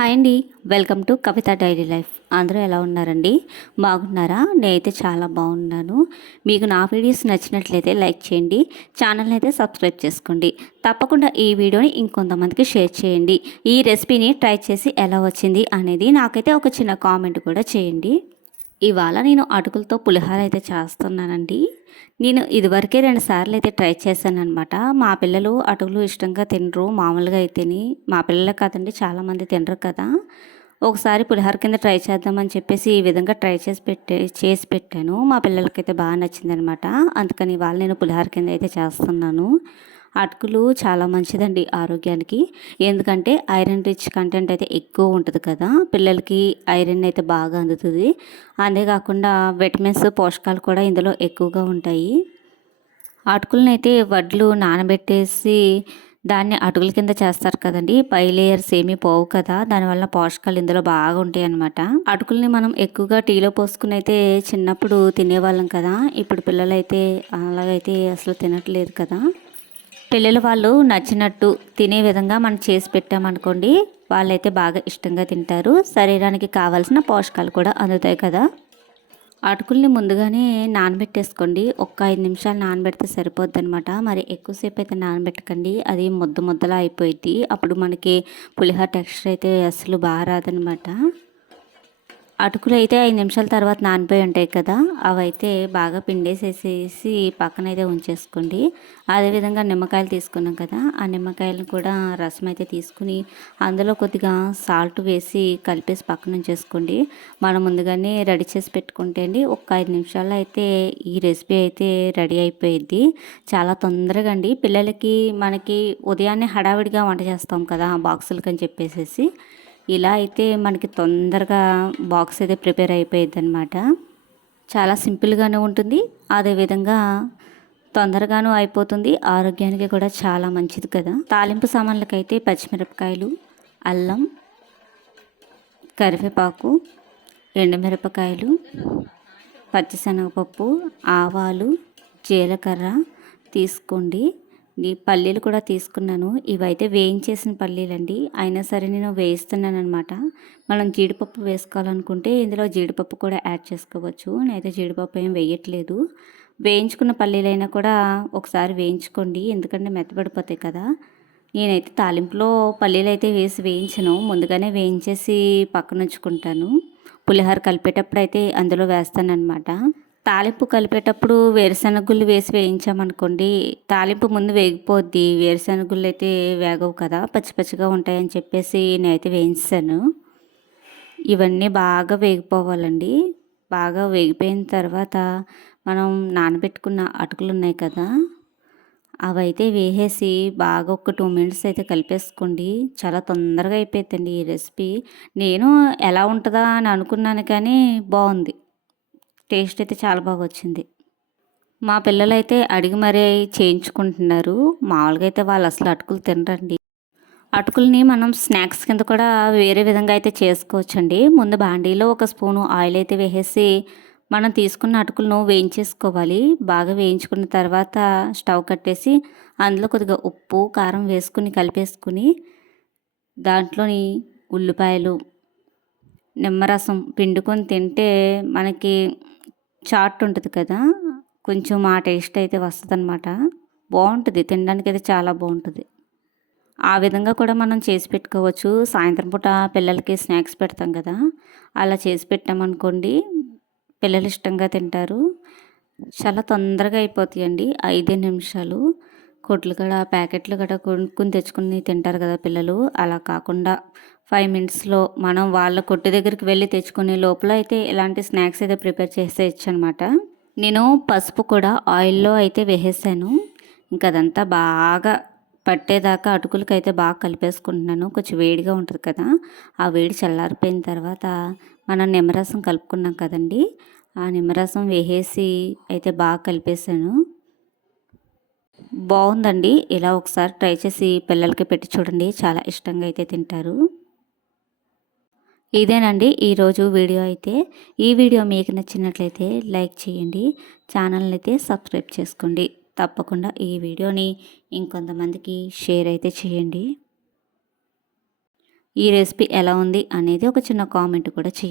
Hi అండి. Welcome to Kavitha daily life. అందరూ ఎలా ఉన్నారండి? బాగున్నారా? నేనైతే చాలా బాగున్నాను. మీకు నా వీడియోస్ నచ్చినట్లయితే లైక్ చేయండి. ఛానల్ని అయితే సబ్స్క్రైబ్ చేసుకోండి. తప్పకుండా ఈ వీడియోని ఇంకొంతమందికి షేర్ చేయండి. ఈ రెసిపీని ట్రై చేసి ఎలా వచ్చింది అనేది నాకైతే ఒక చిన్న కామెంట్ కూడా చేయండి. ఇవాళ నేను అటుకులతో పులిహోర అయితే చేస్తున్నానండి. నేను ఇదివరకే రెండు సార్లు అయితే ట్రై చేశానమాట మా పిల్లలు అటుకులు ఇష్టంగా తినరు మామూలుగా అయితేని. మా పిల్లలే కాదండి చాలామంది తినరు కదా. ఒకసారి పులిహోర కింద ట్రై చేద్దామని చెప్పేసి ఈ విధంగా ట్రై చేసి పెట్టే చేసి పెట్టాను. మా పిల్లలకైతే బాగా నచ్చిందనమాట అందుకని ఇవాళ నేను పులిహోర కింద అయితే చేస్తున్నాను. అటుకులు చాలా మంచిదండి ఆరోగ్యానికి. ఎందుకంటే ఐరన్ రిచ్ కంటెంట్ అయితే ఎక్కువ ఉంటుంది కదా పిల్లలకి ఐరన్ అయితే బాగా అందుతుంది. అంతేకాకుండా విటమిన్స్ పోషకాలు కూడా ఇందులో ఎక్కువగా ఉంటాయి. అటుకులను అయితే వడ్లు నానబెట్టేసి దాన్ని అటుకుల కింద చేస్తారు కదండి. పై లేయర్స్ ఏమీ పోవు కదా దానివల్ల పోషకాలు ఇందులో బాగా ఉంటాయి అనమాట అటుకుల్ని మనం ఎక్కువగా టీలో పోసుకుని అయితే చిన్నప్పుడు తినేవాళ్ళం కదా ఇప్పుడు పిల్లలైతే అలాగైతే అసలు తినట్లేదు కదా. పిల్లలు వాళ్ళు నచ్చినట్టు తినే విధంగా మనం చేసి పెట్టామనుకోండి వాళ్ళైతే బాగా ఇష్టంగా తింటారు. శరీరానికి కావాల్సిన పోషకాలు కూడా అందుతాయి కదా. అటుకుల్ని ముందుగానే నానబెట్టేసుకోండి. ఒక్క ఐదు నిమిషాలు నానబెడితే సరిపోద్ది అనమాట మరి ఎక్కువసేపు అయితే నానబెట్టకండి. అది ముద్ద ముద్దలా అయిపోయింది అప్పుడు మనకి పులిహోర టెక్స్చర్ అయితే అసలు బాగా రాదనమాట అటుకులు అయితే ఐదు నిమిషాల తర్వాత నానిపోయి ఉంటాయి కదా అవైతే బాగా పిండేసేసేసి పక్కన అయితే ఉంచేసుకోండి. అదేవిధంగా నిమ్మకాయలు తీసుకున్నాం కదా ఆ నిమ్మకాయలను కూడా రసం అయితే తీసుకుని అందులో కొద్దిగా సాల్ట్ వేసి కలిపేసి పక్కన ఉంచేసుకోండి. మనం ముందుగానే రెడీ చేసి పెట్టుకుంటే అండి ఒక ఐదు నిమిషాల్లో అయితే ఈ రెసిపీ అయితే రెడీ అయిపోయింది చాలా తొందరగా అండి. పిల్లలకి మనకి ఉదయాన్నే హడావిడిగా వంట చేస్తాం కదా బాక్సులకని చెప్పేసేసి. ఇలా అయితే మనకి తొందరగా బాక్స్ అయితే ప్రిపేర్ అయిపోయింది అనమాట చాలా సింపుల్గానే ఉంటుంది. అదేవిధంగా తొందరగాను అయిపోతుంది. ఆరోగ్యానికి కూడా చాలా మంచిది కదా. తాలింపు సామాన్లకైతే పచ్చిమిరపకాయలు అల్లం కరివేపాకు ఎండుమిరపకాయలు పచ్చిశనగపప్పు ఆవాలు జీలకర్ర తీసుకోండి. పల్లీలు కూడా తీసుకున్నాను. ఇవైతే వేయించేసిన పల్లీలండి. అయినా సరే నేను వేయిస్తున్నాను అనమాట మనం జీడిపప్పు వేసుకోవాలనుకుంటే ఇందులో జీడిపప్పు కూడా యాడ్ చేసుకోవచ్చు. నేనైతే జీడిపప్పు ఏం వేయట్లేదు. వేయించుకున్న పల్లీలైనా కూడా ఒకసారి వేయించుకోండి. ఎందుకంటే మెత్తబడిపోతాయి కదా. నేనైతే తాలింపులో పల్లీలు అయితే వేసి వేయించను. ముందుగానే వేయించేసి పక్కన ఉంచుకుంటాను. పులిహోర కలిపేటప్పుడు అయితే అందులో వేస్తానన్నమాట. తాలింపు కలిపేటప్పుడు వేరుశనగుళ్ళు వేసి వేయించామనుకోండి తాలింపు ముందు వేగిపోద్ది. వేరుశనగుళ్ళు అయితే వేగవు కదా పచ్చి పచ్చిగా ఉంటాయని చెప్పేసి నేనైతే వేయించాను. ఇవన్నీ బాగా వేగిపోవాలండి. బాగా వేగిపోయిన తర్వాత మనం నానబెట్టుకున్న అటుకులు ఉన్నాయి కదా అవైతే వేసేసి బాగా ఒక టూ మినిట్స్ అయితే కలిపేసుకోండి. చాలా తొందరగా అయిపోతుందండి ఈ రెసిపీ. నేను ఎలా ఉంటుందా అని అనుకున్నాను కానీ బాగుంది. టేస్ట్ అయితే చాలా బాగా వచ్చింది మా పిల్లలైతే అడిగి మరీ చేయించుకుంటున్నారు. మామూలుగా అయితే వాళ్ళు అసలు అటుకులు తినరండి. అటుకుల్ని మనం స్నాక్స్ కింద కూడా వేరే విధంగా అయితే చేసుకోవచ్చండి. ముందు బాండీలో ఒక స్పూను ఆయిల్ అయితే వేసేసి మనం తీసుకున్న అటుకులను వేయించేసుకోవాలి. బాగా వేయించుకున్న తర్వాత స్టవ్ కట్టేసి అందులో కొద్దిగా ఉప్పు కారం వేసుకుని కలిపేసుకుని దాంట్లోని ఉల్లిపాయలు నిమ్మరసం పిండుకొని తింటే మనకి చాట్ ఉంటుంది కదా కొంచెం ఆ టేస్ట్ అయితే వస్తుంది అనమాట బాగుంటుంది తినడానికి అయితే చాలా బాగుంటుంది. ఆ విధంగా కూడా మనం చేసి పెట్టుకోవచ్చు. సాయంత్రం పూట పిల్లలకి స్నాక్స్ పెడతాం కదా అలా చేసి పెట్టామనుకోండి పిల్లలు ఇష్టంగా తింటారు. చాలా తొందరగా అయిపోతాయండి ఐదే నిమిషాలు. కొట్లు కూడా ప్యాకెట్లు కూడా కొనుక్కుని తెచ్చుకుని తింటారు కదా పిల్లలు. అలా కాకుండా ఫైవ్ మినిట్స్లో మనం వాళ్ళ కొట్టు దగ్గరికి వెళ్ళి తెచ్చుకునే లోపల అయితే ఇలాంటి స్నాక్స్ అయితే ప్రిపేర్ చేసేయచ్చు అనమాట నేను పసుపు కూడా ఆయిల్లో అయితే వేసేసాను. ఇంకా అదంతా బాగా పట్టేదాకా అటుకులకి అయితే బాగా కలిపేసుకుంటున్నాను. కొంచెం వేడిగా ఉంటుంది కదా ఆ వేడి చల్లారిపోయిన తర్వాత మనం నిమ్మరసం కలుపుకున్నాం కదండి ఆ నిమ్మరసం వేసేసి అయితే బాగా కలిపేసాను. బాగుందండి. ఇలా ఒకసారి ట్రై చేసి పిల్లలకి పెట్టి చూడండి. చాలా ఇష్టంగా అయితే తింటారు. ఇదేనండి ఈరోజు వీడియో అయితే. ఈ వీడియో మీకు నచ్చినట్లయితే లైక్ చేయండి. ఛానల్ని అయితే సబ్స్క్రైబ్ చేసుకోండి. తప్పకుండా ఈ వీడియోని ఇంకొంతమందికి షేర్ అయితే చేయండి. ఈ రెసిపీ ఎలా ఉంది అనేది ఒక చిన్న కామెంట్ కూడా చేయండి